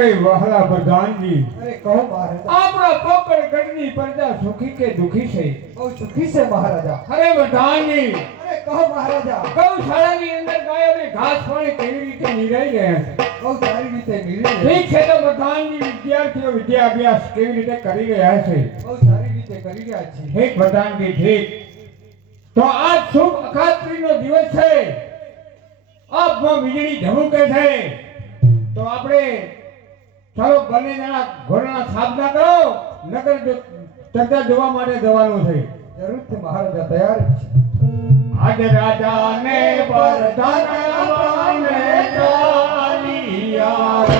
અરે વહાલા પ્રધાનજી, અરે કહો મહારાજા. આપણા પોકળગઢની પ્રજા સુખી કે દુખી છે? બહુ સુખી છે મહારાજા. અરે પ્રધાનજી, અરે કહો મહારાજા. ગૌશાળાની અંદર ગાયોને ઘાસ પાણી કેવી રીતે નિરાઈ રહ્યા છે? બહુ સારી રીતે મિલી રહે. ઠીક છે તો પ્રધાનજી, વિદ્યાર્થીઓ વિદ્યા અભ્યાસ કેવી રીતે કરી રહ્યા છે? બહુ સારી રીતે કરી રહ્યા છે. ઠીક પ્રધાનજી, ઠીક. તો આજ શુભ અખાત્રીનો દિવસ છે. આપમાં વીજળી ધમકે છે. તો આપણે ચાલો બંને જણા ઘોડાના સાબના કરો, નગર ચર્ચા જોવા માટે જવાનું છે. જરૂરથી મહારાજા તૈયાર જ છે. આજ રાજાને વરદાન ચાલિયા રે.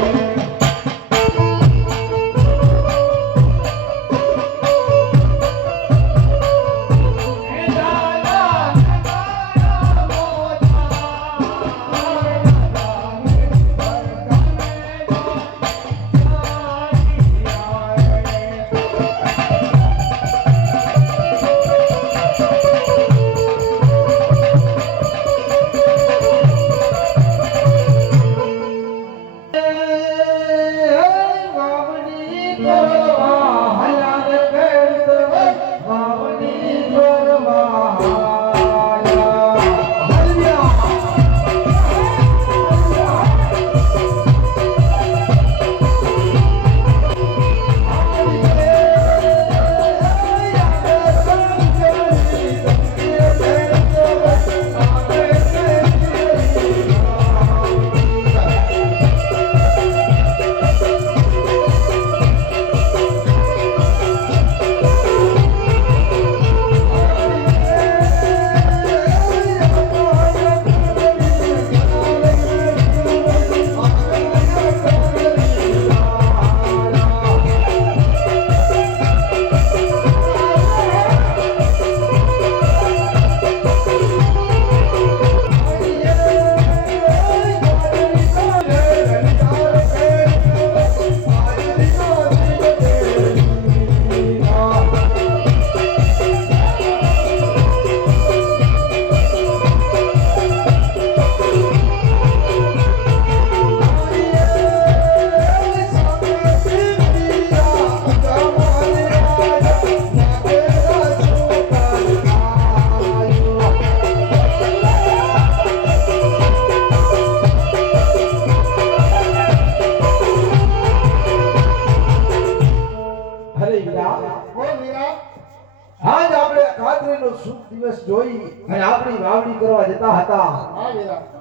આજ આપણે ખાતરીનો શુભ દિવસ જોઈ અને આપણી વાવણી કરવા જતા હતા.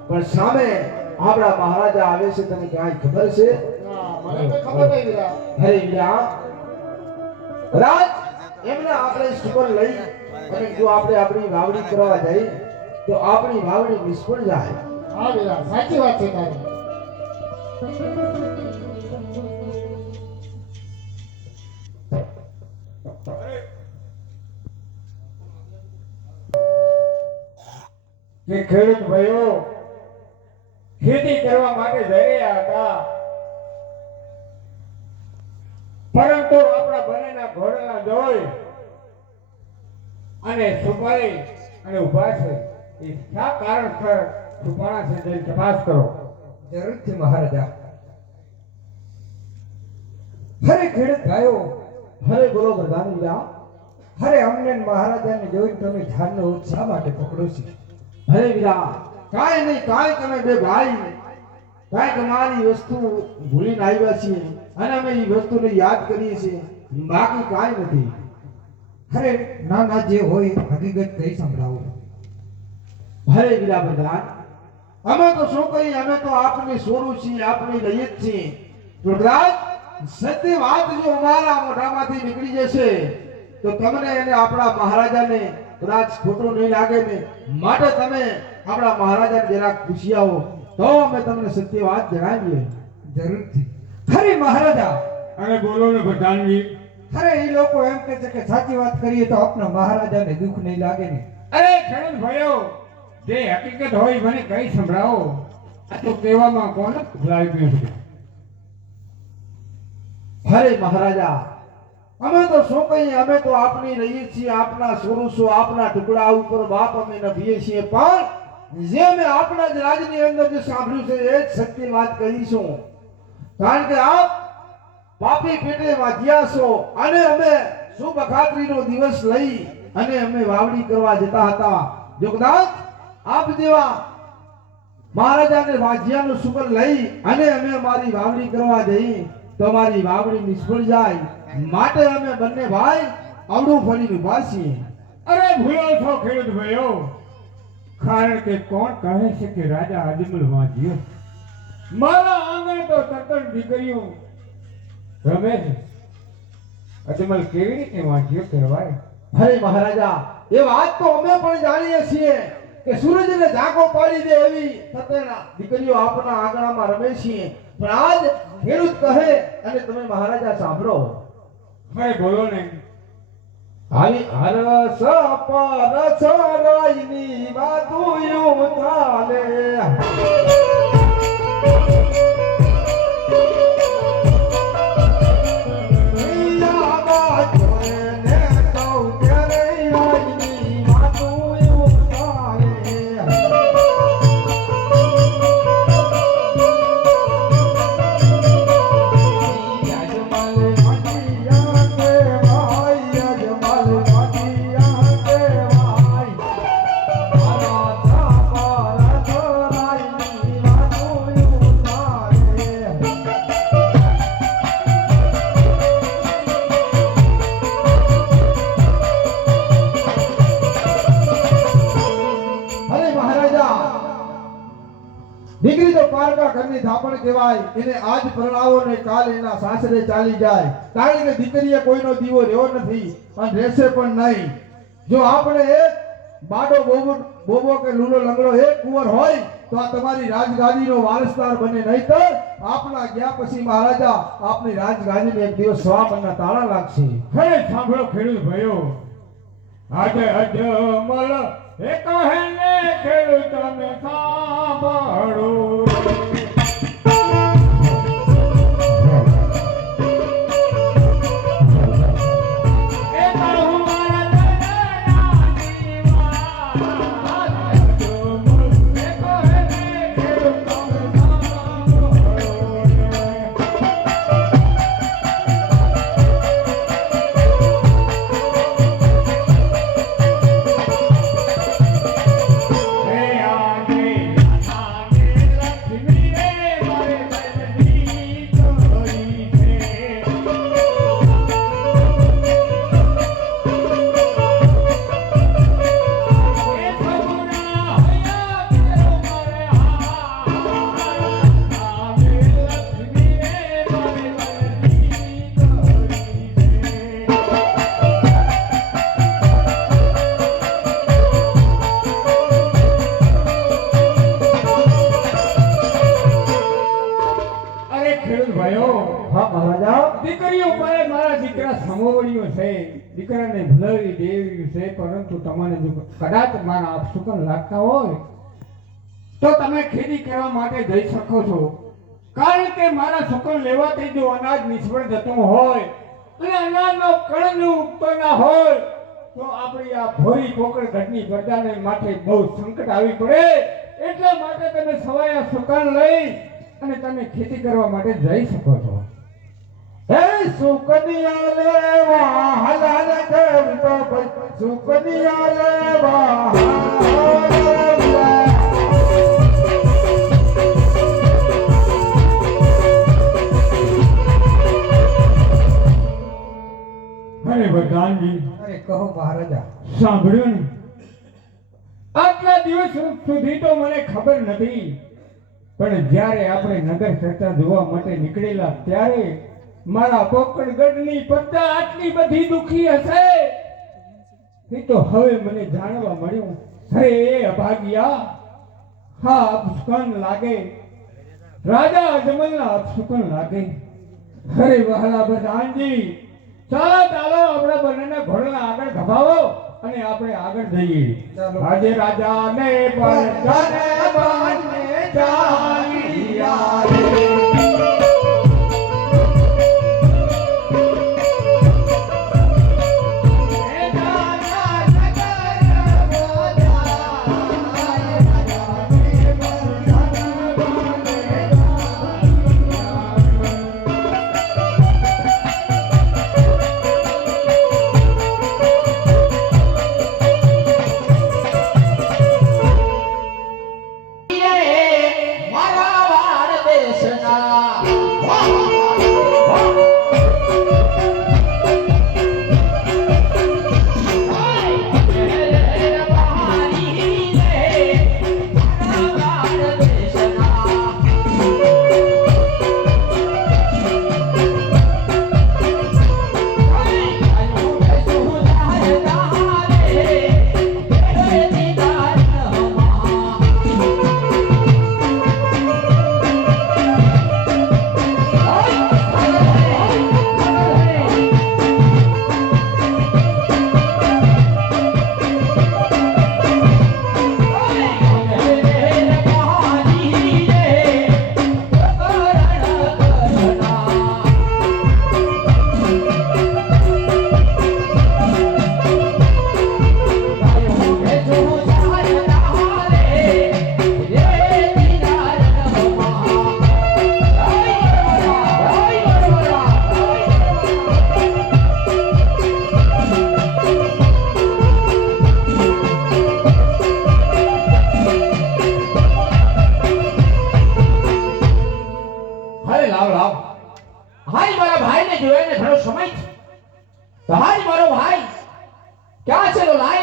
પણ સામે આપણા મહારાજા આવે છે. તને ક્યાંય ખબર છે? અરે વીરા, રાજ એમને આપણે સુપર લઈ અને જો આપણે આપણી વાવણી કરવા જઈએ તો આપણી વાવણી નિષ્ફળ જાય. હા વીરા, સાચી વાત છે તારી. કે ખેડૂત ભાઈઓ ખેતી કરવા માટે જઈ રહ્યા હતા, પરંતુ આપણા બંનેના ઘોડાના જોઈ અને છુપાઈ અને ઊભા છે. એ શા કારણસર છુપાણા છે તે તપાસ કરો. જરૂરથી મહારાજા. હરે ખેડૂત ભાઈઓ, હરે બોલો પ્રધાન વીરા. હરે અમને મહારાજાને જોઈને તમે ધ્યાનનો ઉત્સાહ માટે પકડો છો. હરે વીરા, કાંઈ નહીં, કાંઈ તમે બે ભાઈ કાંઈક અમારી વસ્તુ ભૂલીને આવ્યા છીએ અને અમે એ વસ્તુને યાદ કરીએ છીએ, બાકી કાંઈ નથી. હરે નાના જે હોય હકીકત કઈ સંભળાવો. હરે વીરા પ્રધાન, અમે તો શું કહીએ, અમે તો આપની સોરું છીએ, આપની લઈએ જ છીએ. તો કદાચ સત્ય વાત જો અમારા મોઢામાંથી નીકળી જશે તો તમને અને આપણા મહારાજાને કદાચ ખોટું નહીં લાગે ને, માટે તમે આપણા મહારાજાને જરાક પૂછી આવો તો અમે તમને સત્ય વાત જણાવીએ. જરૂરથી. હરે મહારાજા, અને બોલો ને પ્રધાનજી. અરે એ લોકો એમ કહે છે કે સાચી વાત કરીએ તો આપણા મહારાજાને દુઃખ નહીં લાગે ને. અરે ખેડૂત ભાઈઓ, જે હકીકત હોય મને કઈ સંભળાવો. આ તો કહેવામાં કોણ ભૂલાવી ગયું છે. હરે મહારાજા, અમે તો શું કહીએ, અમે તો આપની રહીએ છીએ, આપના સોરુસો, આપના ટુકડા ઉપર બાપ અમે નભીએ છીએ, પણ જે મેં આપણા જ રાજની અંદર જે સાંભળ્યું છે એ જ સત્ય વાત કહીશું. કારણ કે આપ પાપી પેટે વાજ્યા છો અને અમે શુભ અખાત્રીનો દિવસ લઈ અને અમે વાવડી કરવા જતા હતા. જો કદાચ આપ જેવા મહારાજાને વાજ્યાનું સુગંધ લઈ અને અમે અમારી વાવડી કરવા જઈ તો અમારી વાવડી નિષ્ફળ જાય, માટે અમે બંને ભાઈ અવળું ફરીને ઉભા છીએ. અરે ભૂલો છો ખેડૂત ભાઈઓ, કારણ કે કોણ કહે છે કે રાજા અજમલ વાંચ્યો? મારા આંગણે તો તત્તર દીકરીઓ રમે છે. અજમલ કેવી રીતે વાંચ્યો કહેવાય? અરે મહારાજા, એ વાત તો અમે પણ જાણીએ છીએ કે સૂરજને ઝાંકો પાડી દે એવી સત્યના દીકરીઓ આપણા આંગણામાં રમે છીએ, પણ આજ ખેડૂત કહે અને તમે મહારાજા સાંભળો. અરે બોલો ને. આવી હરસ પરસ રાયની વાતુયું ચાલે. દીકરી તો પારકા ઘરની ધાપણ કહેવાય, એને આજ પરણાવો ને કાલ એના સાસરે ચાલી જાય, કારણ કે દીકરીએ કોઈનો દીવો રહ્યો નથી અને રહેશે પણ નહીં. જો આપણે એક બાડો બોબો કે લૂલો લંગડો એક કુંવર હોય તો આ તમારી રાજગાદીનો વારસદાર બને, નહીતર આપના ગયા પછી મહારાજા આપની રાજગાદીને એક દિવસ સ્વામનના તાળા લાગશે. અરે સાંભળો ખેડૂત ભાઈઓ, આજે અજમલ એ કહે ને ખેડૂત તમે સાંભળો. દીકરીઓ પાસે મારા દીકરા સમોવડીઓ છે, દીકરાને ભૂલાવી દેવી છે, પરંતુ તમને જો કદાચ મારા આપસુકન લાગતા હોય તો તમે ખેતી કરવા માટે જઈ શકો છો, કારણ કે મારા સુકન લેવાથી જો અનાજ નિષ્ફળ જતું હોય અને અનાજનો કણ ઉગતો ના હોય તો આપણી આ ભોરી પોકળ ઘટની પ્રજાને માટે બહુ સંકટ આવી પડે. એટલા માટે તમે સવાયા સુકન લઈ અને તમે ખેતી કરવા માટે જઈ શકો છો. હે સુકનિયા લેવા હલાલ કરતો ભાઈ, સુકનિયા લેવા અરે ભગવાનજી, અરે કહો મહારાજા. સાંભળ્યું ને, આટલા દિવસ સુધી તો મને ખબર નથી, પણ જ્યારે આપણે નગર ચર્ચા જોવા માટે નીકળેલા ત્યારે મારા પોકળગઢની પ્રજા આટલી બધી દુખી હશે એ તો હવે મને જાણવા મળ્યું. અરે એ અભાગ્યા, હા અપશુકન લાગે, રાજા અજમલના અપશુકન લાગે. અરે વહાલા બધાનજી, ચાલો ચાલો આપણા બંનેના ઘોડાને આગળ ધપાવો અને આપણે આગળ જઈએ. આજે રાજાને પણ ચાલી આવે.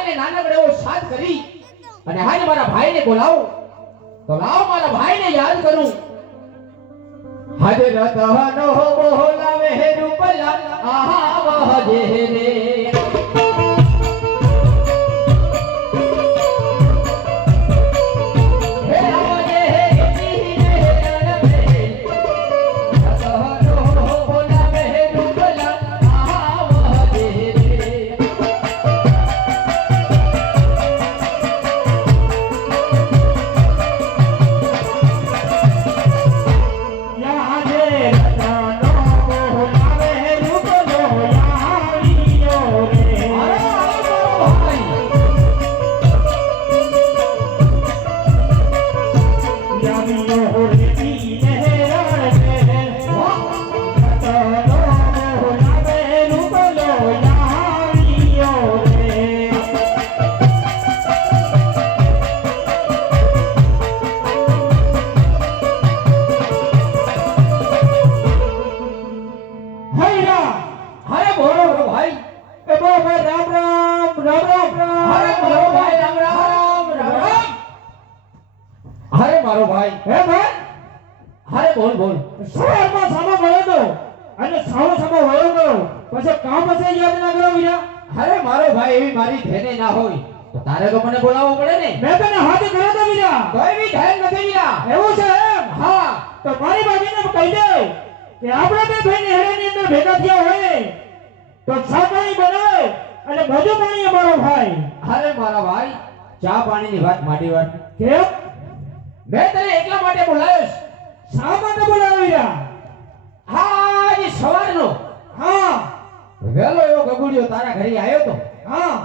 ભાઈને નાનકડો એવો સાથ કરી અને હાજ મારા ભાઈને બોલાવો તો લાવ મારા ભાઈને યાદ કરું. હાજે રતનો બોલાવે હે રૂપલાલ આહા વહજે રે. હે આવજે હે ગીને રણમે. રતનો બોલાવે હે રૂપલાલ આહા વહજે રે. મારો ભાઈ હે ભાઈ હારે બોલ બોલ સવારમાં સામો મળ્યો તો અને સામો વયો ગયો પછી કામ હશે યાદ ના કરો વીરા. અરે મારો ભાઈ એવી મારી ધેને ના હોય તો તારે તો મને બોલાવવો પડે ને. મેં તને હાથ કર્યો તો વીરા. કોઈ બી ધ્યાન નથી વીરા. એવું છે એમ? હા તો મારી ભાભીને કહી દે કે આપણે બે ભાઈ હેરાની અંદર ભેગા થયા હોય તો ચા પાણી બનાવે અને બધું પાણી અમારો ભાઈ. અરે મારા ભાઈ ચા પાણીની વાત માટી વાત કેમ? મેં તને એટલા માટે બોલાવ્યો છે. શા માટે બોલાવ્યો વીરા? હા આજે સવારનો હા વેલો એવો ગગુડિયો તારા ઘરે આવ્યો તો હા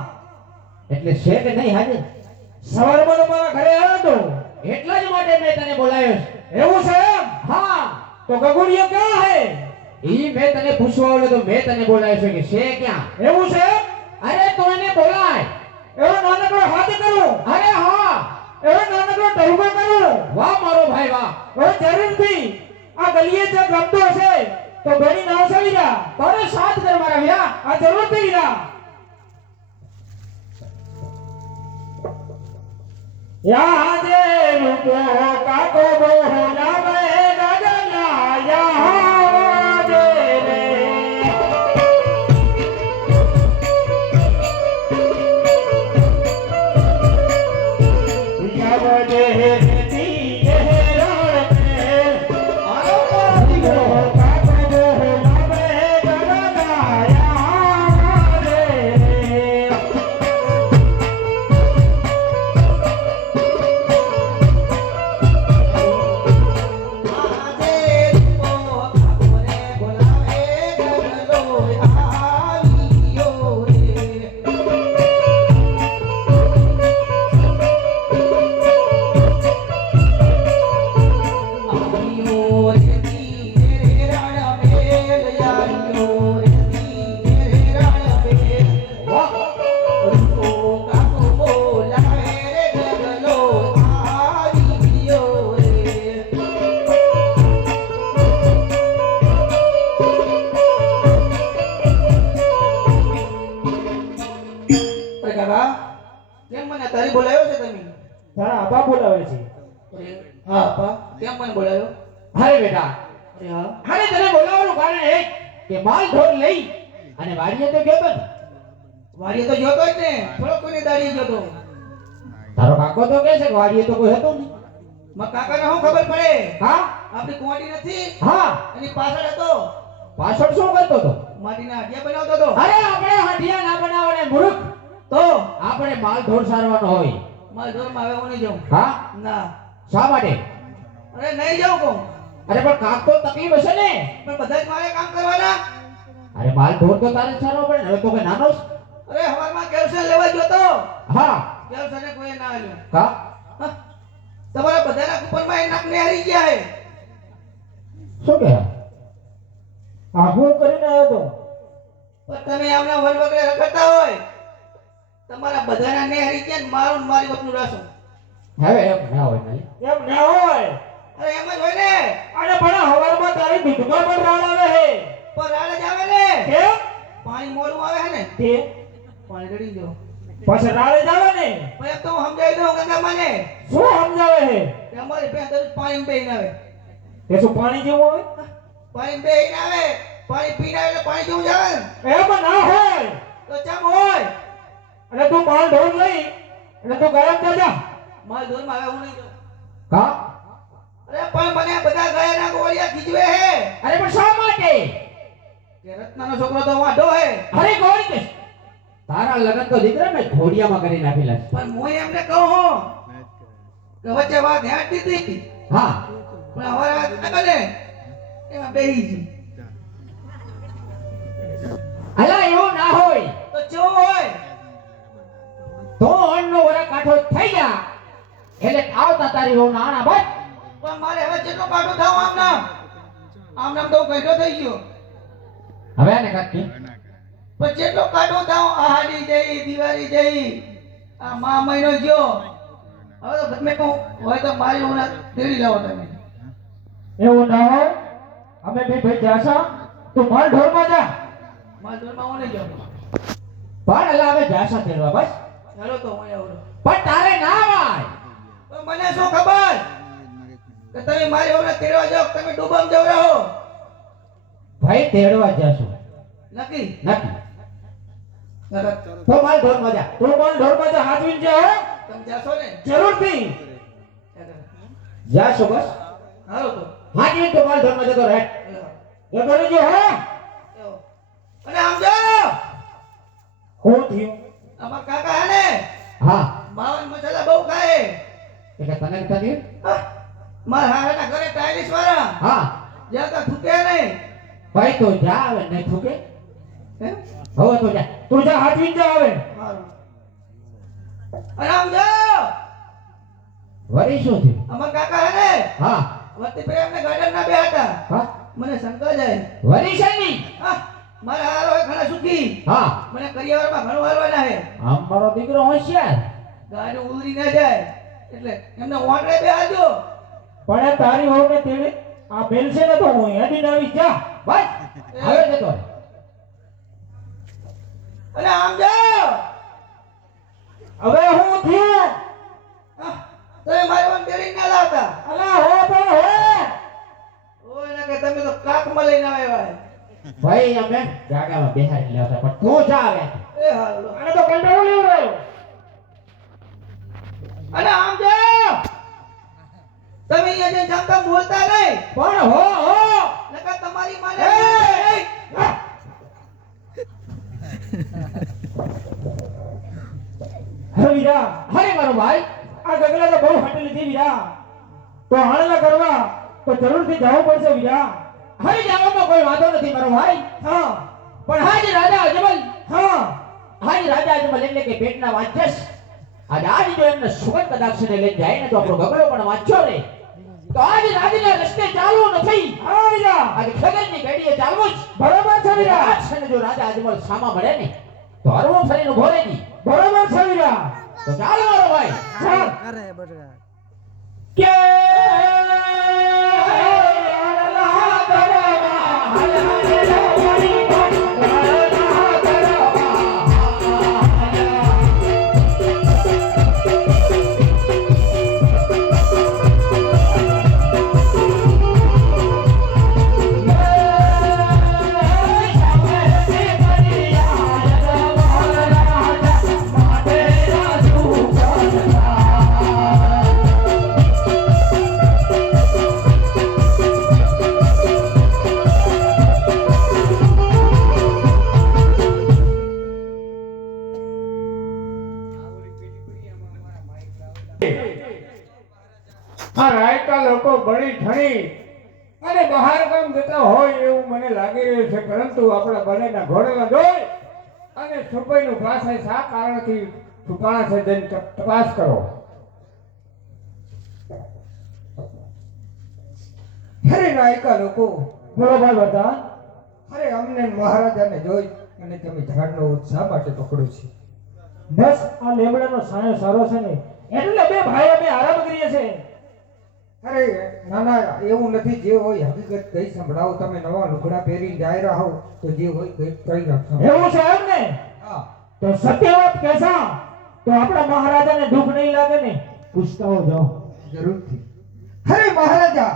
એટલે છે કે નહીં હાજર? સવારમાં તો મારા ઘરે આવ્યો તો એટલા જ માટે મેં તને બોલાવ્યો છે. એવું છે એમ? હા તો ગગુડિયો ક્યાં હે? ઈ મેં તને પૂછવા આવ્યો તો મેં તને બોલાવ્યો છે કે છે ક્યાં? એવું છે એમ? અરે તું એને બોલાય. એવો નાનકડો હાથ કરું, અરે હા એવો નાનકડો ટરકો કરું. વાહ મારો ભાઈ વાહ. હવે જરૂરથી આ ગલીએ જે ગમતો હશે તો બની ના આવશે વીરા. તારે સાથ કર મારા વીરા. આ જરૂરથી વીરા. યાદે રૂપો કાકો બોલાવે ગગના યાદે રે. યાદે રેતી હેરણ પે આનો પાડી કાકો બોલાવે ગગના યાદે રે. કેમ મને તારી બોલાવ્યો છે તમે? તારા આપા બોલાવે છે. હા પા કેમ મને બોલાવ્યો? અરે બેટા અરે હા અરે તને બોલાવવાનું કારણ એ કે માલ ઢોર લઈ અને વાડીએ તો ગયો તો ને. વાડીએ તો જોતો જ ને, થોડો કોઈને દાડી જોતો. તારો કાકો તો કહે છે કે વાડીએ તો કોઈ હતો નહીં. મારા કાકાને શું ખબર પડે? હા આપણી કુંવાડી નથી હા એની પાછળ હતો, પાછળ શું કરતો હતો? માટીના હાડિયા બનાવતો હતો. અરે આપણે હાંડિયા ના બનાવવાને મૂર્ખ. તો આપણે માલ ઢોર સારવાનો હોય. મારા ઘરમાં હવે હું નહીં જાઉં. હા ના શા માટે? અરે નહીં જાઉં કહું. અરે પણ કાક તો તકલીફ હશે ને. પણ બધા જ મારે કામ કરવાના. અરે માલ ઢોર તો તારે જ સારવો પડે ને. હવે તો કે નાનો છે. અરે હવારમાં કેલ્શિયમ લેવા જોતો, હા કેલ્શિયમ ને કોઈ ના આલ્યું. હા હા? તમારા બધાના કુપનમાં એ નાક હારી ગયા હે. શું કહે? આઘું કરીને આવ્યો તો. પણ તમે આમના વન વગડે રખડતા હોય, તમારા બધાના ને હારી ગયા ને મારું ને મારી વતનું રાસો. હવે એમ ના હોય નહીં. એમ ના હોય. અરે એમ જ હોય ને. અને પણ હવારમાં તારી દૂધમાં પણ રાડ આવે હે. પણ રાડ જ આવે ને. કેમ? પાણી મોડું આવે હે ને. તે પાણી રેડી જો. પાછા રાળે જાવે ને પણ તો હું સમજાવી દઉં ગંગા માને શું સમજાવે છે કે અમારી બેન દરરોજ પાણી બેહીને આવે કે શું પાણી જેવું હોય પાણી બેહીને આવે પાણી પીને આવે એટલે પાણી જેવું જ આવે ને. એમાં ના હોય તો ચમ હોય અને તું માલ ઢોર લઈ અને તું ગરમ થઈ જા માલ ઢોરમાં આવે હું નહીં જાઉં. કા અરે પણ મને બધા ગયાના ગોળિયા ખીજવે હે અરે પણ શા માટે કે રત્નાનો છોકરો તો વાંઢો હે અરે ગોળી કે તારા લગન તો દીકરા મેં ઘોડિયામાં કરી નાખેલા છે. પણ હું એમને કહું હું કે વચ્ચે વાત હેડ દીધી હા પણ અમારે વાત ના બને એમાં બેહી ગઈ અલા એવું ના હોય તો કેવું હોય તો અણનો વરા કાઠો થઈ જા એટલે આવતા તારી હો નાણા બસ પણ મારે હવે જેટલો કાઢો થાવ આમ નામ તો હું ગઈઢો થઈ ગયો હવે ને કાકી પણ જેટલો કાઢો થાવ આહાડી જઈ દિવાળી જઈ આ મા મહિનો ગયો હવે તો ગમે કહું હોય તો મારી હું તેડી લાવો તમે એવું ના હોય અમે બે ભાઈ જાશા તું માલ ઢોરમાં જા મારા ઘરમાં હું નહીં જાઉં પણ અલા હવે જાશા તેડવા બસ ચાલો તો હું આવું પણ તારે ના વાય તો મને શું ખબર કે તમે મારી ઓલા તેડવા જાઓ તમે ડૂબમ જાવ રહો ભાઈ તેડવા જાશું નક્કી નક્કી સરસ તો માલ ઢોરમાં જા તું માલ ઢોરમાં જા હાથવીને જા હો તમે જાશો ને જરૂરથી જાશું બસ હાલો તો હાજી તો માલ ઢોરમાં જતો રહે એ કરી જો હો અને આમ જાઓ હું થયું અમાર કાકા હે ને હા માવન મસાલા બહુ ખાય એટલે તને તને મારા હારાના ઘરે ટાઈલિસ વાળા હા જ્યાં તા થૂકે નહીં ભાઈ તો જા હવે નહીં થૂકે હે હવે તો જા તું જા હાથવીને જા હવે હારું અને આમ જાઓ વરી શું થયું અમાર કાકા હે ને હા વતી પેલા એમને ગાર્ડન ના બે હતા હા મને શંકા જાય વરી શેની હા મારા હારો હોય ઘણા સુખી હા મને કરિયાવરમાં ઘણું હાલવાના હે આમ મારો દીકરો હોશિયાર ગાડી ઉલરી ના જાય એટલે એમને ઓંટરે બે હાલજો પણ એ તારી વહુને તેડે આ બેલ છે ને તો હું હેડીને આવી જા બસ હવે જતો રહે. અને આમ જાઓ હવે હું થયું તમે મારી ઓન તેડી ના લાવતા અલા હો પણ હો ઓય ના કે તમે તો કાકમાં લઈને આવ્યા ભાઈ અમે ગાડામાં બેહાડી લેતા પણ તું જા હવે એ હાલો આને તો કંટાળો લેવો રહ્યો અને આમ જાઓ તમે અહીંયા જઈને જમતા બોલતા નહીં પણ હો નકર તમારી માને હે વીરા અરે મારો ભાઈ આ ગગલા તો બહુ હાટી લીધી વીરા તો હાણલા કરવા તો જરૂરથી જવું પડશે વીરા હવે જવામાં કોઈ વાંધો નથી મારો ભાઈ હા પણ હાજી રાજા અજમલ હા હાજી રાજા અજમલ એટલે કે પેટના વાંચસ આજ જો એમને સુગંધ કદાક્ષને લઈને જાય ને તો આપણો ગગડો પણ વાંચ્યો રે તો આજ રાજના રસ્તે ચાલવું નથી હા વીરા આજ ખગનની ગાડીએ ચાલવું જ બરાબર છે વીરા આજ છે ને જો રાજા અજમલ સામા મળે ને તો હરવો ફરીને ઉભો રહેજી બરાબર છે વીરા તો ચાલ મારો ભાઈ ચાલ કે આ રાયકા લોકો બળી ઠણી અને બહાર ગામ જતા હોય એવું મને લાગી રહ્યું છે પરંતુ આપણા બંનેના ઘોડેલા જોઈ અને સુપઈનું પાસે શા કારણથી છુપાણા છે જઈને તપાસ કરો અરે નાયકા લોકો બોલો ભાઈ બધા અરે અમને મહારાજાને જોઈ અને તમે ઝાડનો ઉત્સાહ માટે પકડો છે બસ આ લેમડાનો સાયો સારો છે ને એટલે બે ભાઈ અમે આરામ કરીએ છે અરે ના ના એવું નથી જે હોય હકીકત કઈ સંભળાવો તમે નવા લુગડા પહેરીને જાય રહો તો જે હોય કઈ કઈ નાખો એવું છે એમ ને હા તો સત્ય વાત કહેશા તો આપણા મહારાજાને દુઃખ નહીં લાગે ને? પૂછતા જાઓ. જરૂરથી. અરે મહારાજા,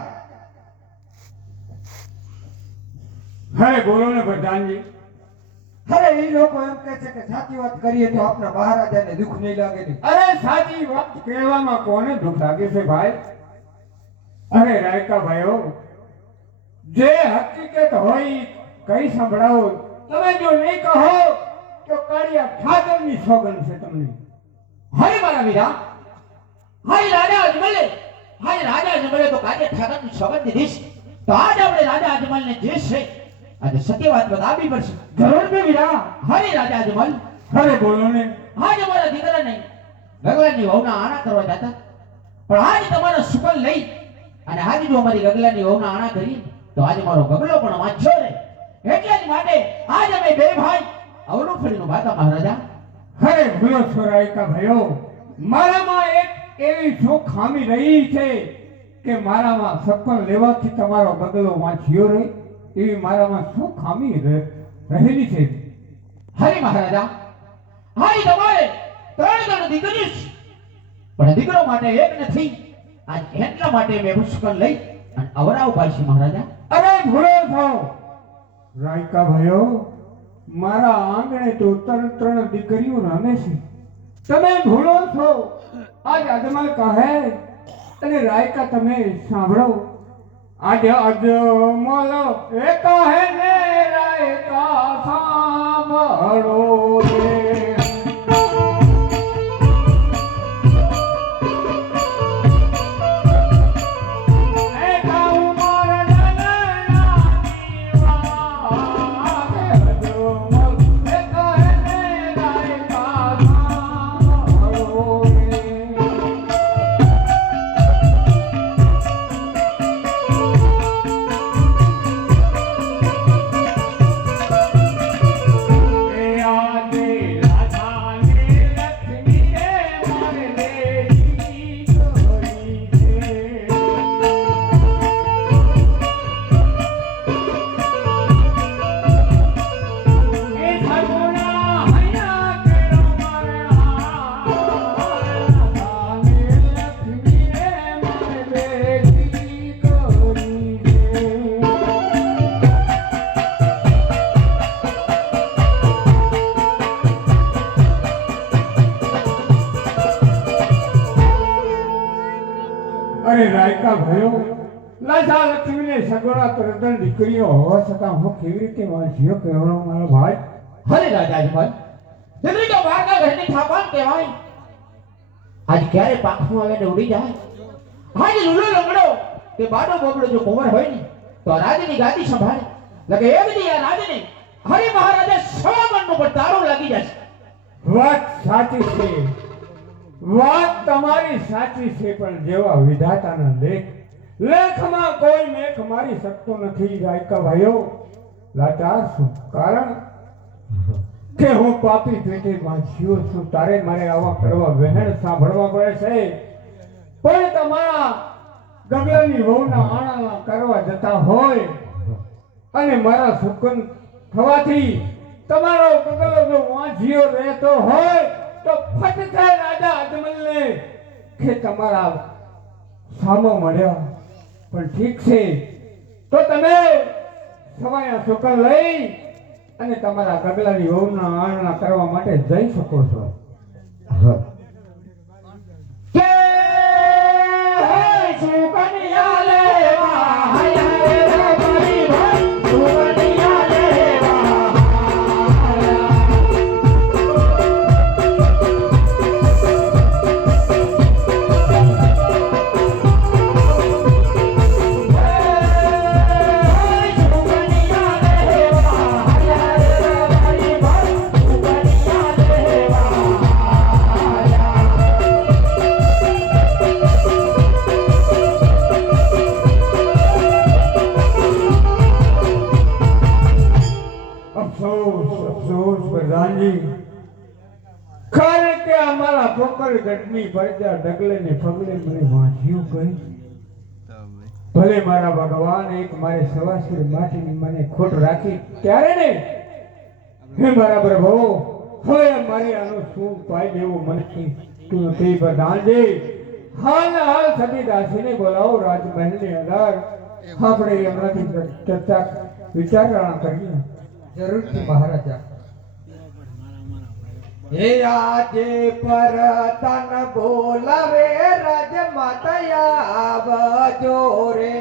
હવે બોલો ને પ્રધાનજી. અરે એ લોકો એમ કહે છે કે સાચી વાત કરીએ તો આપણા મહારાજાને દુઃખ નહીં લાગે ને. અરે સાચી વાત કહેવામાં કોને દુઃખ લાગે છે ભાઈ? અરે રાયકા ભાઈઓ, જે હકીકત હોય ઈ કઈ સંભળાવો. તમે જો નહીં કહો તો કાળિયા ઠાકરની સોગંદ છે તમને. હાય મારા વીરા, હાય રાજા અજમલે, હાય રાજા અજમલે તો કાજે ઠાકરની સોગંદ દીધી છે. તો આજ આપણે રાજા અજમલને જે છે આજે સત્ય વાત બતાવવી પડશે. જરૂર છે વીરા. હાય રાજા અજમલ, અરે બોલો ને. આજ અમારા દીકરાને ગગલાની વહુના આણા કરવા જતા, પણ આજ તમારો સુકલ લઈ અને આજ જો અમારી ગગલાની વહુના આણા કરી તો આજ મારો ગગલો પણ વાંચ્યો રે. એટલે જ માટે આજ અમે બે ભાઈ અવળું ફરીનું ભાગા મહારાજા. અરે ભૂલો છો રાયકા ભાઈઓ, મારામાં એક એવી શું ખામી રહી છે કે મારામાં સફળ લેવાથી તમારો બગલો વાંચ્યો રે, એવી મારામાં શું ખામી રહેલી છે? હરી મહારાજા, હાય તમારે ત્રણ દીકરી છે, પણ દીકરો માટે એક નથી. આજ એટલા માટે મેં પુષ્કળ લઈ અને અવરાવ પાછી મહારાજા. અરે ભૂલો છો રાયકા ભાઈઓ, મારા આંગણે તો ત્રણ દીકરીઓ રમે છે. તમે ભૂલો છો. આજ અજમલ કહે અને રાયકા તમે સાંભળો. આજ અજમલ એ કહે ને રાયકા સાંભળો રે. અરે રાયકા ભાઈઓ, લાજા લક્ષ્મીને સગવડા ત્રણ દીકરીઓ હોવા છતાં હું કેવી રીતે વાંચ્યો કહેવાનો મારા ભાઈ? હરે રાજા અજમલ, દીકરી તો બહારના ઘરની થાપાન કહેવાય. આજ ક્યારે પાંખમાં આવે ને ઉડી જાય. આજ લૂલો લંગડો કે બાડો બબડો જો કુંવર હોય ને તો આ રાજની ગાદી સંભાળે. લગે એ બધી આ રાજને હરિ મહારાજા સવામનનું પર તાળું લાગી જશે. વાત સાચી છે, વાત તમારી સાચી છે, પણ જેવા વિધાતાના લેખમાં કોઈ મેઘ મારી શકતો નથી. રાયકા ભાઈઓ, લાચાર છું, કારણ કે હું પાપી પેટે વાંચ્યો છું. તારે મારે આવા કડવા વહેણ સાંભળવા પડે છે. પણ તમારા ગગલાની વહુના આણા કરવા જતા હોય અને મારા સુકન થવાથી તમારો ગગલો જો વાંચ્યો રહેતો હોય તો ફટ થાય રાજા અજમલને કે તમારા સામો મળ્યા. પણ ઠીક છે, તો તમે સવાયા સુકન લઈ અને તમારા ગગલાની વહુના આણા કરવા માટે જઈ શકો છો. કે હે સુકનિયા લેવા હાય રે મારી ભાઈ સુકનિયા લેવા. અફસોસ પ્રધાનજી, કારણ કે અમારા પોકરગઢની પ્રજા ડગલે ને પગલે મને વાંચ્યું કહી. ભલે મારા ભગવાન એક મારે સવાસી માટીની મને ખોટ રાખી ત્યારે ને હે મારા પ્રભુ, હવે મારે આનો શું ઉપાય દેવો મને તું તે પ્રધાનજી હાલ સતી દાસીને બોલાવો રાજમહેલની અંદર આપણે એમનાથી ચર્ચા વિચારણા કરીએ. જરૂરથી મહારાજા. હે આજે પરતન બોલાવે રાજમાતા આવજો રે.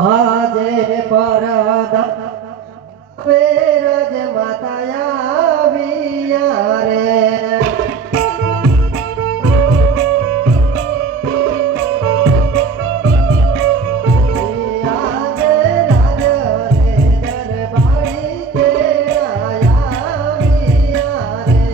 આજે પરદા વેરજ માતા આવ્યા રે. આજે રાજ રે દરબારી તેરા આવ્યા રે.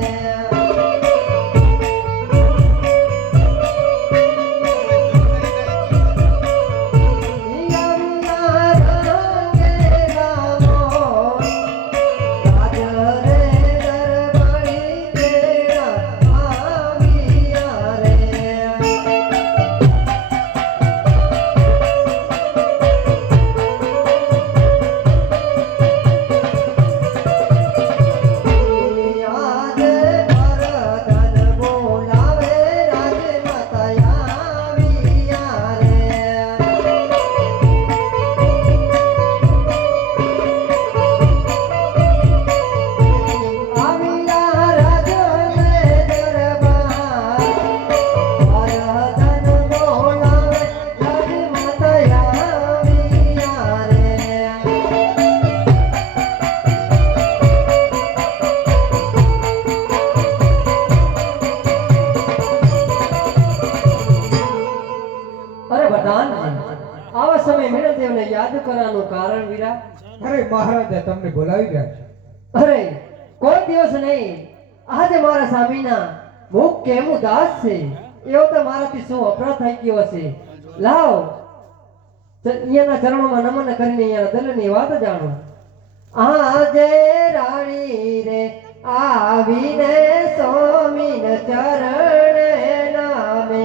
આવા સમય મીણદેવને યાદ કરવાનું કારણ વીરા? અરે મહારાજા તમને બોલાવી રહ્યા છે. અરે કોઈ દિવસ નહીં, આજે મારા સ્વામીના મુખ કેમ ઉદાસ છે એવો તો મારાથી શું અપરાધ થઈ ગયો હશે. લાવ અહીંયાના ચરણોમાં નમન કરીને અહીંયાના દિલની વાત જાણો. આજે રાણી રે આવીને સ્વામીન ચરણ નામે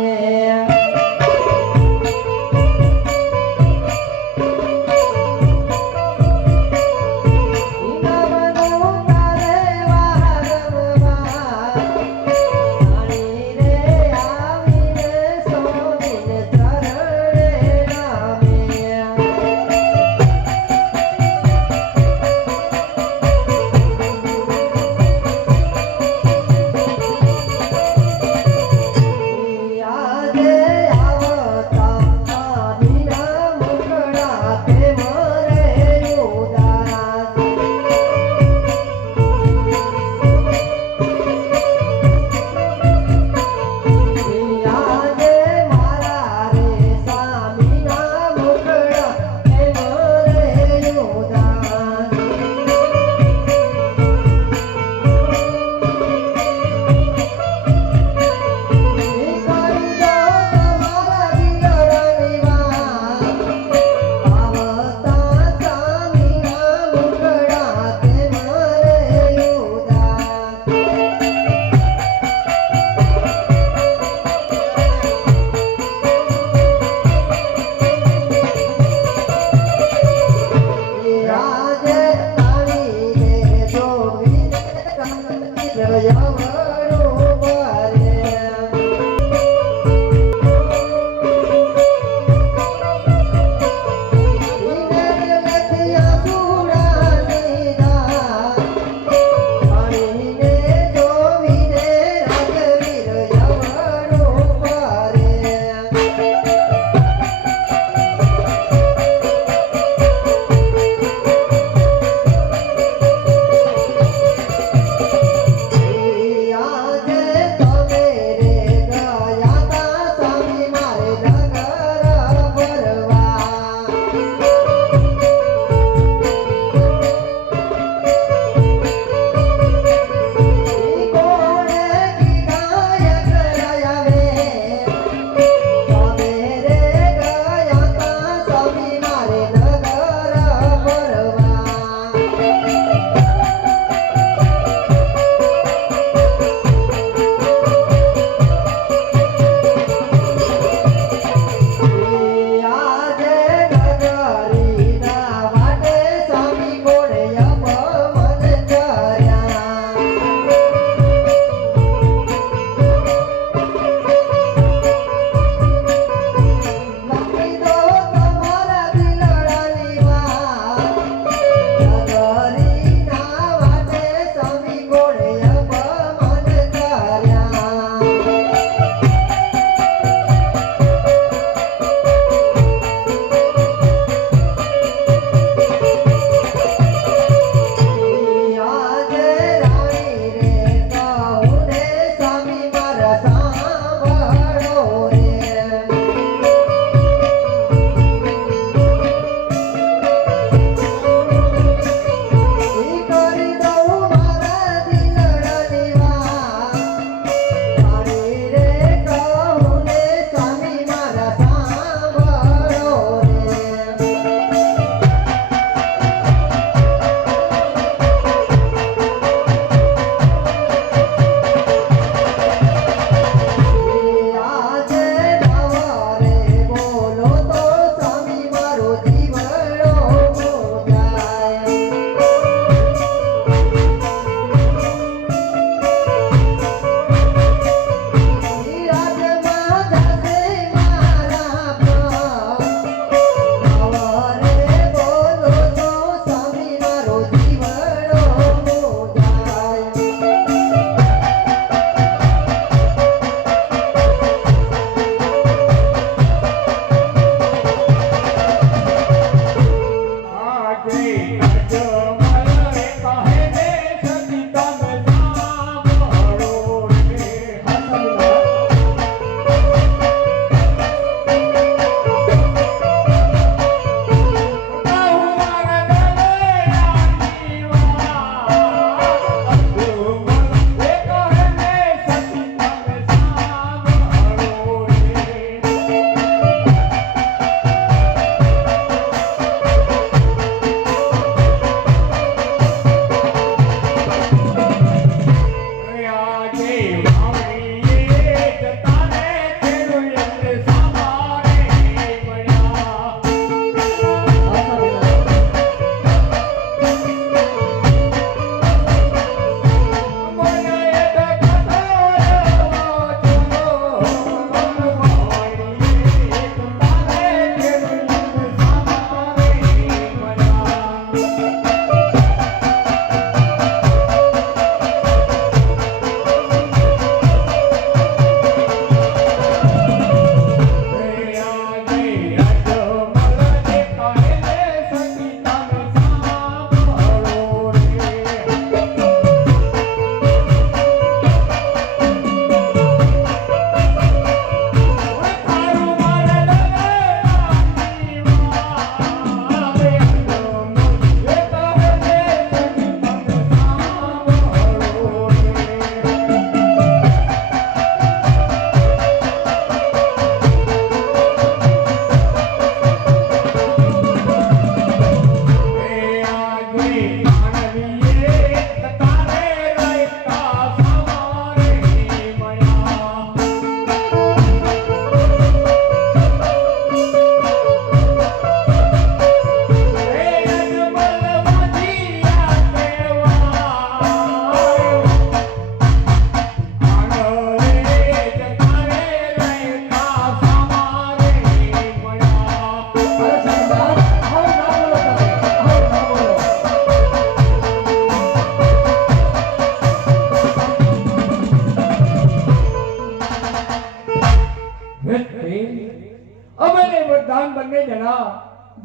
પ્રધાન બંને જણા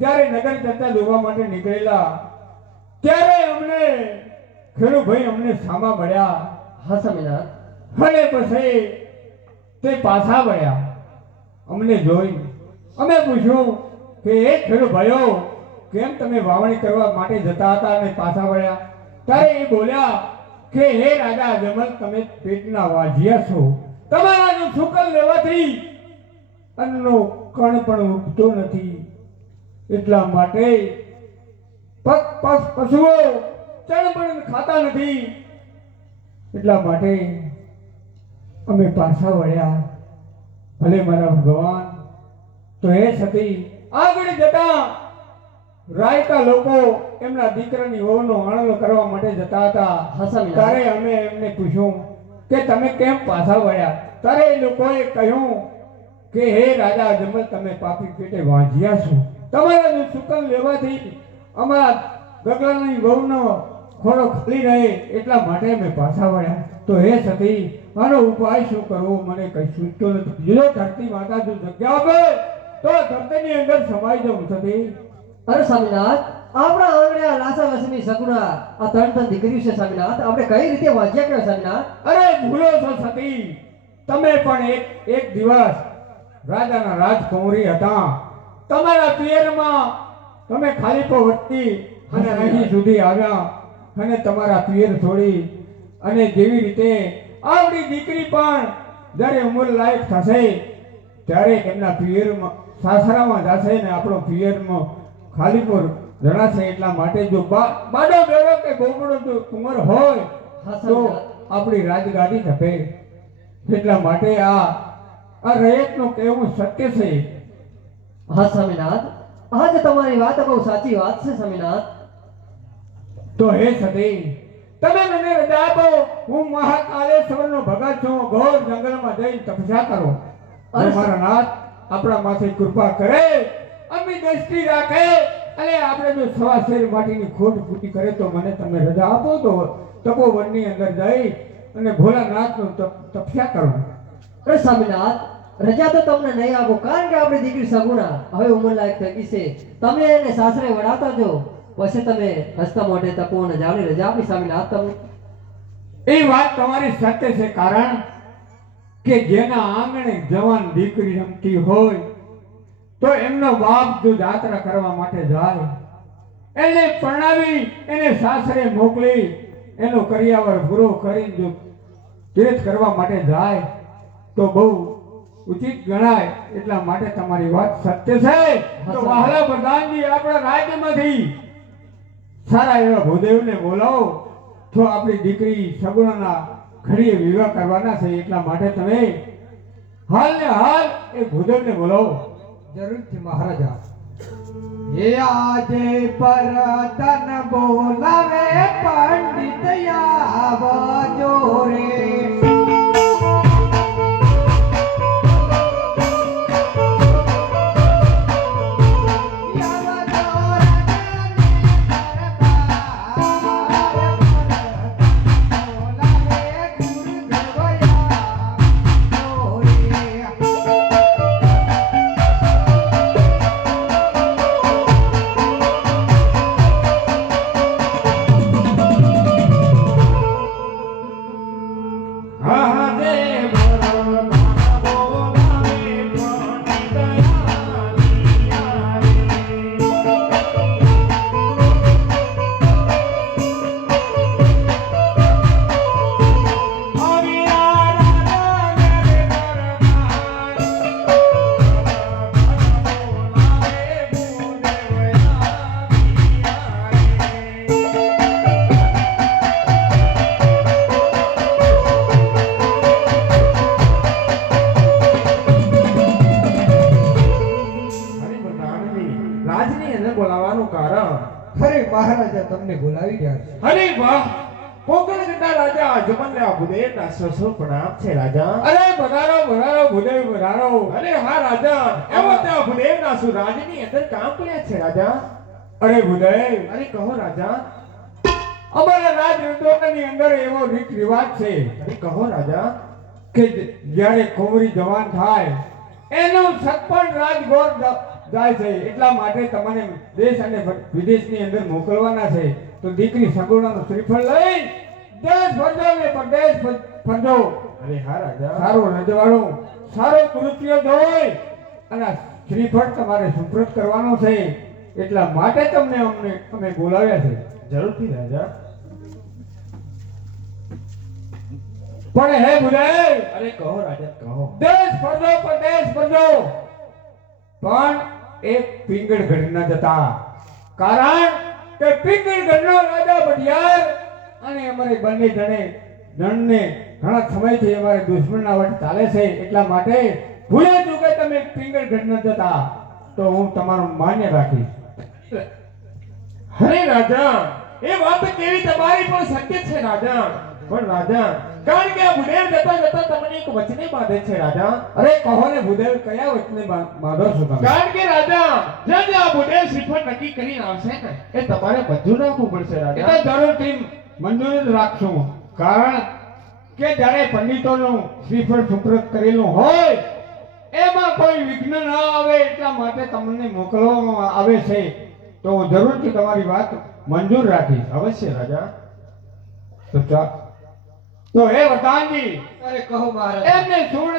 જ્યારે નગર ચર્ચા જોવા માટે નીકળેલા ત્યારે અમને ખેડૂભાઈ અમને સામા મળ્યા. હા સ્વામિનાથ. અને પછી તે પાછા વળ્યા. અમને જોઈ અમે પૂછ્યું કે એ ખેડૂભાઈઓ કેમ તમે વાવણી કરવા માટે જતા હતા અને પાછા વળ્યા? ત્યારે એ બોલ્યા કે હે રાજા અજમલ, તમે પેટના વાજિયા છો. તમારા શુકલ લેવાથી અન્નનો કણ પણ ઉગતો નથી, એટલા માટે પશુઓ ચણ પણ ખાતા નથી, એટલા માટે અમે પાછા વળ્યા. ભલે મારા ભગવાન. તો એ સતી આગળ જતા રાયકા લોકો એમના દીકરાની વહુનો આણંદ કરવા માટે જતા હતા. હા સ્વામિનાથ. ત્યારે અમે એમને પૂછ્યું કે તમે કેમ પાછા વળ્યા? ત્યારે એ લોકોએ કહ્યું કે હે રાજા અજમલ, તમે પાપી પેટે વાંજ્યા છો. તમારા સુકન લેવાથી અમારા ગગલાની વહુનો ખોડો ખાલી રહે, એટલા માટે અમે પાછા વળ્યા. તો હે સતી, આનો ઉપાય શું કરવો મને કઈ સૂચતો નથી. જો ધરતી માતા જો જગ્યા આપે તો ધરતીની અંદર સમાઈ જવું સતી. અરે સ્વામિનાથ, આપણા આંગણે આ લાસા લક્ષ્મી સગુણા આ ત્રણ દીકરી છે સ્વામિનાથ. આપણે કઈ રીતે વાંચ્યા કે સ્વામિનાથ? અરે ભૂલો છો સતી, તમે પણ એક દિવસ રાજાના રાજકુંવરી હતા. તમારા પિયરમાં તમે ખાલીપો વટતી અને અહીં સુધી આવ્યા અને તમારા પિયર છોડી અને જેવી રીતે આવડી દીકરી પણ જ્યારે ઉંમર લાયક થશે ત્યારે તેમના પિયરમાં સાસરામાં જશે ને આપણો પિયરમાં ખાલીપો જણાશે. એટલા માટે જો બાડો બેડો કે બોબડો જો કુંવર હોય હા તો સ્વામિનાથ. આપણી રાજગાદી થપે. એટલા માટે આ રયતનું કહેવું સત્ય છે. હા સ્વામિનાથ, આજે તમારી વાત બહુ સાચી વાત છે સ્વામિનાથ. તો હે સતી, તમે મને રજા આપો. હું મહાકાલેશ્વરનો ભગત છું. ઘોર જંગલમાં જઈને તપસ્યા કરો. અરે મારા નાથ આપણા માથે કૃપા કરે, અમી દ્રષ્ટિ રાખે અને આપણે જો સવા શેર માટીની ખોટ પૂરી કરે તો મને તમે રજા આપો તો તપોવનની અંદર જઈ અને ભોલાનાથનું તપસ્યા કરો. અરે સ્વામિનાથ, રજા તો તમને નહીં આપો, કારણ કે આપણી દીકરી સગુણા હવે ઉંમર લાયક થઈ ગઈ છે. તમે એને સાસરે વડાતા જો, પછી તમે હસતા મોઢે તપોવન જાવની રજા આપી સ્વામિનાથ તમને. એ વાત તમારી સત્ય છે, કારણ કે જેના આંગણે જવાન દીકરી રમતી હોય તો એમનો બાપ જો જાત્રા કરવા માટે જાય, એને પરણાવી એને સાસરે મોકલી એનો કરિયાવર પૂરો કરીને જો તીર્થ કરવા માટે જાય તો બહુ ઉચિત ગણાય. એટલા માટે તમારી વાત સત્ય છે. તો વહાલા પ્રધાનજી, આપણા રાજ્યમાંથી સારા એવા ભૂદેવને બોલાવો તો આપણી દીકરી સગુણાના ઘડીએ વિવાહ કરવાના છે. એટલા માટે તમે હાલ ને હાલ એ ભૂદેવને બોલાવો. જરૂરથી મહારાજા. એ આજે પરતન બોલાવે પંડિત આવજો રે. બોલાવવાનું કારણ? અરે મહારાજા તમને બોલાવી રહ્યા છે. અરે વાહ, કોકણગઢના રાજા અજમલને આ ભૂદેવના સસો પ્રણામ છે રાજા. અરે પધારો પધારો ભૂદેવ પધારો. અરે હા રાજા, એમાં ત્યાં ભૂદેવના રાજની અંદર કામ કર્યા છે રાજા. અરે ભૂદેવ, અરે કહો રાજા. અમારા રાજની અંદર એવો રીત રિવાજ છે અરે કહો રાજા. કે જ્યારે કુંવરી જવાન થાય એનું સતપણ રાજગોર જાય છે એટલા માટે તમને દેશ અને વિદેશની અંદર મોકલવાના છે. તો દીકરી સગુણાનું શ્રીફળ લઈ દેશ ફરજો ને પરદેશ ફરજો. અરે હા રાજા સારું રજવાડું સારું કૃત્ય જોઈ અને આ શ્રીફળ તમારે સુપ્રત કરવાનો છે એટલા માટે તમને અમે બોલાવ્યા છે. જરૂરથી રાજા. પણ હે બુધાઈ અરે કહો રાજા કહો. દેશ ફરજો પરદેશ ફરજો પણ એક પિંગળગઢ ન જતા. કારણ કે પિંગળગઢનો રાજા ભટિયાર અને અમારે બંને જણને ઘણા સમયથી અમારે દુશ્મનના વટ ચાલે છે એટલા માટે ભૂલે ચૂકે તમે પિંગળગઢ ન જતા તો હું તમારું માન્ય રાખીશ. અરે રાજા એ વાત કેવી તમારી પણ સત્ય છે રાજા. પણ રાજા કારણ કે આ બુડેર જતા જતા તમને એક વચને બાંધે છે રાજા. અરે કહો ને ભૂદેવ કયા વચને બાંધો છો તમે? કારણ કે રાજા જ્યાં જ્યાં આ બુડેર શ્રીફળ નક્કી કરીને આવશે ને એ તમારે મંજૂર રાખવું પડશે રાજા. એટલે જરૂરથી મંજૂર જ રાખશું. કારણ કે જ્યારે પંડિતોનું શ્રીફળ સુપ્રત કરેલું હોય એમાં કોઈ વિઘ્ન ન આવે એટલા માટે તમને મોકલવામાં આવે છે. તો હું જરૂરથી તમારી વાત મંજૂર રાખીશ. અવશ્ય રાજા. તો ચાલ તો હે વરદાનજી અરે કહો મહારાજ. એમને સુણ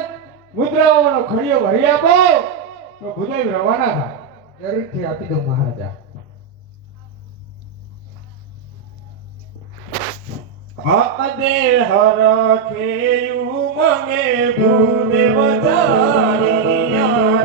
મુદ્રાઓનો ખડીયો ભરી આપો તો ભુદેવ રવાના થાય. જરૂરથી આપી દો મહારાજા. દેહ રખે ઉમંગે ભૂદેવ જાનિયા